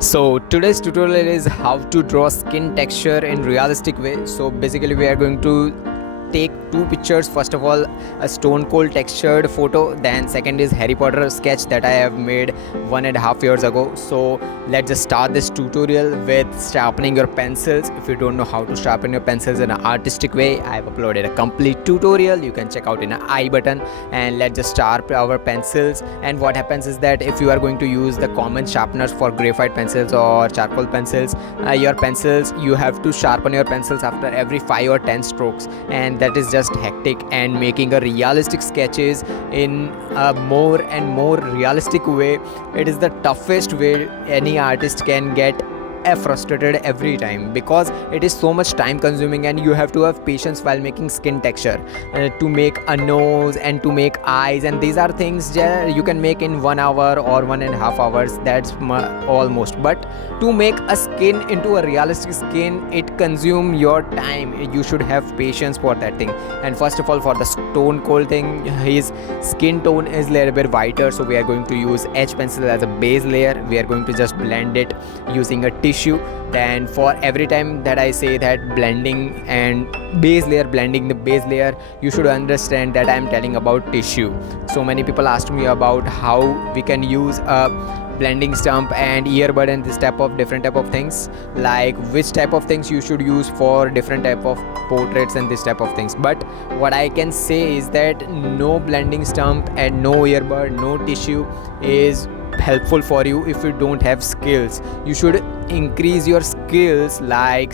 So today's tutorial is how to draw skin texture in realistic way. So basically we are going to take two pictures. First of all, a stone cold textured photo, then second is Harry Potter sketch that I have made 1.5 years ago. So let's just start this tutorial with sharpening your pencils. If you don't know how to sharpen your pencils in an artistic way, I have uploaded a complete tutorial, you can check out in an I button. And let's just sharpen our pencils. And what happens is that if you are going to use the common sharpeners for graphite pencils or charcoal pencils, your pencils, you have to sharpen your pencils after every 5 or 10 strokes, and that is just hectic, and making a realistic sketches in a more and more realistic way, it is the toughest way any artist can get frustrated every time, because it is so much time consuming and you have to have patience while making skin texture, to make a nose and to make eyes, and these are things you can make in 1 hour or 1.5 hours, that's almost. But to make a skin into a realistic skin, it consume your time, you should have patience for that thing. And first of all, for the stone cold thing, his skin tone is a little bit whiter, so we are going to use edge pencil as a base layer. We are going to just blend it using a tissue. Then for every time that I say that blending and base layer, blending the base layer, you should understand that I am telling about tissue. So many people asked me about how we can use a blending stump and earbud and this type of different type of things, like which type of things you should use for different type of portraits and this type of things. But what I can say is that no blending stump and no earbud, no tissue is helpful for you if you don't have skills. You should increase your skills like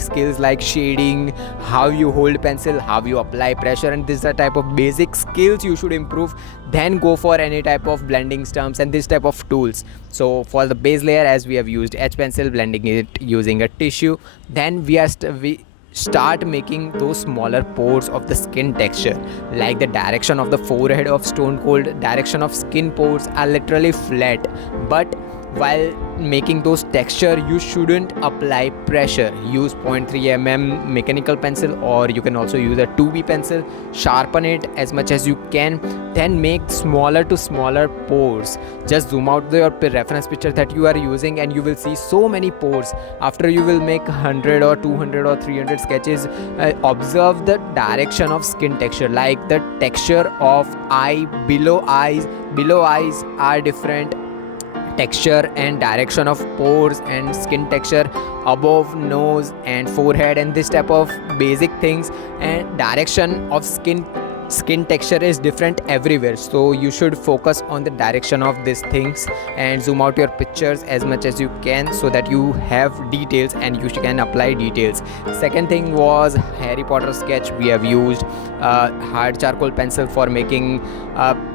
shading, how you hold pencil, how you apply pressure, and this is the type of basic skills you should improve, then go for any type of blending stumps and this type of tools. So for the base layer, as we have used edge pencil, blending it using a tissue, then we start making those smaller pores of the skin texture. Like the direction of the forehead of stone cold, direction of skin pores are literally flat, but while making those texture, you shouldn't apply pressure. Use 0.3 mm mechanical pencil, or you can also use a 2B pencil. Sharpen it as much as you can, then make smaller to smaller pores. Just zoom out your reference picture that you are using and you will see so many pores. After you will make 100 or 200 or 300 sketches, observe the direction of skin texture, like the texture of below eyes are different, texture and direction of pores and skin texture above nose and forehead and this type of basic things, and direction of skin texture is different everywhere. So you should focus on the direction of these things and zoom out your pictures as much as you can, so that you have details and you can apply details. Second thing was Harry Potter sketch. We have used hard charcoal pencil for making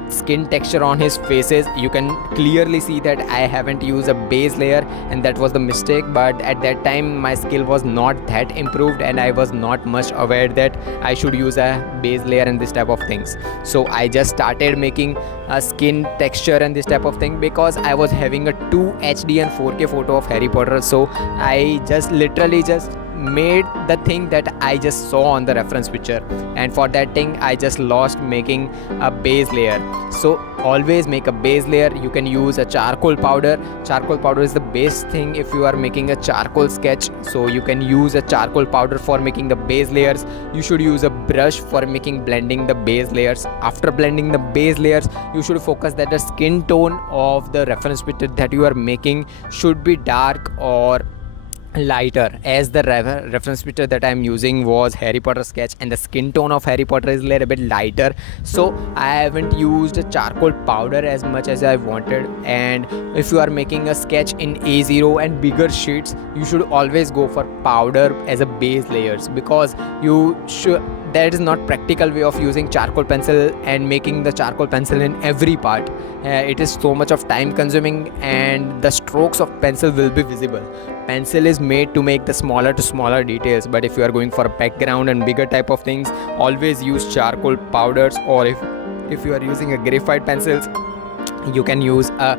skin texture on his faces. You can clearly see that I haven't used a base layer, and that was the mistake. But at that time my skill was not that improved and I was not much aware that I should use a base layer and this type of things. So I just started making a skin texture and this type of thing because I was having a 2 HD and 4K photo of Harry Potter. So I just literally just made the thing that I just saw on the reference picture, and for that thing I just lost making a base layer. So always make a base layer. You can use a charcoal powder. Charcoal powder is the best thing if you are making a charcoal sketch. So you can use a charcoal powder for making the base layers. You should use a brush for blending the base layers. After blending the base layers, you should focus that the skin tone of the reference picture that you are making should be dark or lighter, as the reference picture that I'm using was Harry Potter sketch and the skin tone of Harry Potter is a little bit lighter, so I haven't used a charcoal powder as much as I wanted. And if you are making a sketch in A0 and bigger sheets, you should always go for powder as a base layers, because that is not practical way of using charcoal pencil and making the charcoal pencil in every part. It is so much of time consuming and the strokes of pencil will be visible. Pencil is made to make the smaller to smaller details, but if you are going for a background and bigger type of things, always use charcoal powders, or if you are using a graphite pencils, You can use a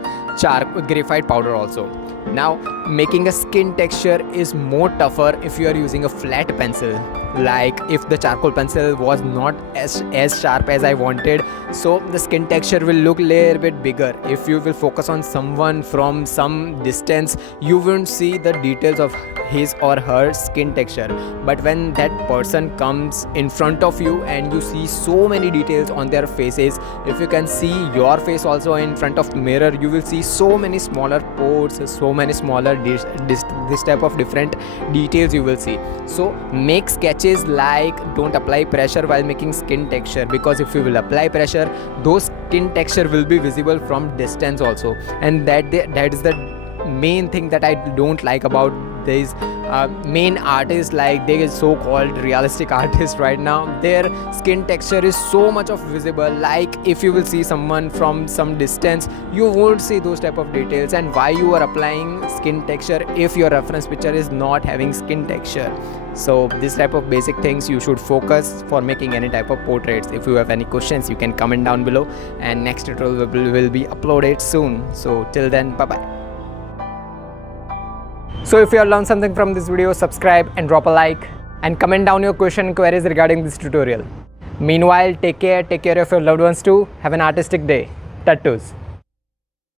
graphite powder also. Now, making a skin texture is more tougher if you are using a flat pencil. Like if the charcoal pencil was not as sharp as I wanted, so the skin texture will look a little bit bigger. If you will focus on someone from some distance, you won't see the details of his or her skin texture. But when that person comes in front of you and you see so many details on their faces, if you can see your face also in front of the mirror, you will see so many smaller pores, so many smaller this type of different details you will see. So make sketches like don't apply pressure while making skin texture, because if you will apply pressure, those skin texture will be visible from distance also, and that is the main thing that I don't like about these main artists. Like they is so called realistic artists right now, their skin texture is so much of visible. Like if you will see someone from some distance, you won't see those type of details. And why you are applying skin texture if your reference picture is not having skin texture? So this type of basic things you should focus for making any type of portraits. If you have any questions, you can comment down below, and next tutorial will be uploaded soon. So till then, bye bye. So if you have learned something from this video, subscribe and drop a like, and comment down your question and queries regarding this tutorial. Meanwhile, take care of your loved ones too. Have an artistic day. Tattoos.